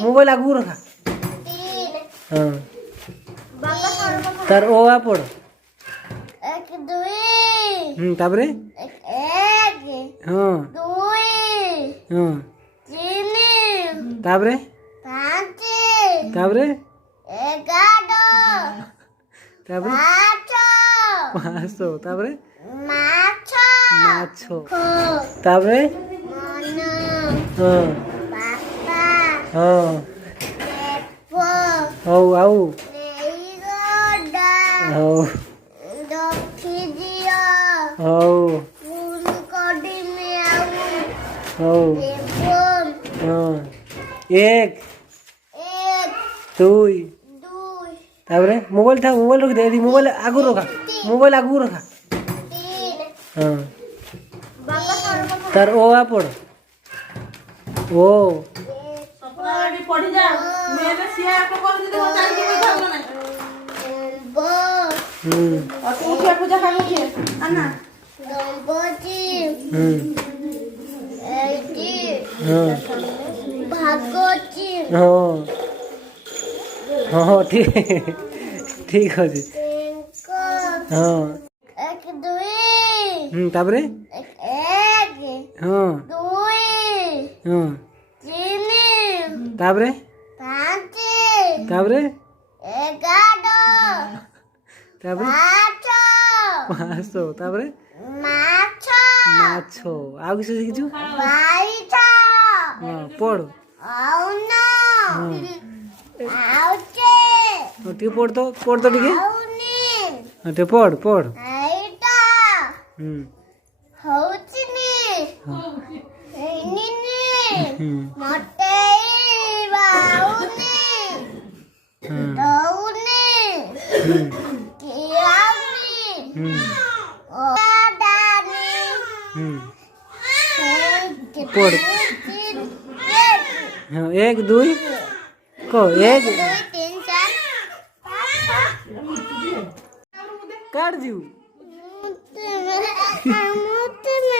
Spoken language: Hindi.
मोबाइल आगू रखा। हाँ तार ओ आ पड़। एक दुई तापरे एक हाँ दुई हाँ तीन तापरे पाँच तापरे एगारो तापरे पाँच 500 तापरे माछ माछो तापरे मन हाँ बापा हाँ पेपो हौ आउ नेइरोडा हौ दफिजियो हौ फूलकोडी मियाऊ हौ एवं हाँ एक एक दुई दुई तापरे मोबाइल था मोबाइल रख दे मोबाइल आगू रखा मोबाइल आगू रखा। तीन हाँ तार ओ आ पड़ ओ पढ़ी जा मेरे सिया को कर दे हो चाल के खाऊ ना बो और तू उठिया पूजा खाऊ के अन्ना गंगोजी एटी हाँ भागोजी हाँ हाँ ठीक ठीक है जी तिनको हाँ एक दुई तापरे एक हाँ दुई हाँ तीन तापरे पाँच तापरे एगारो तापरे पाँच 500 तापरे माछ माछो आउ किस शिखिछु बाईछ हाँ पढ़ आउन हाँ आउचे टी पढ़ तो टिके आउनी हाँ टे पढ़ आईटा हौचिनी हाँ एनिनी मटेई बाउनी दौनी कियाउनी ओदानी पढ़ हाँ एक दुई को एक दुई तीन चार काट दिउ मुते में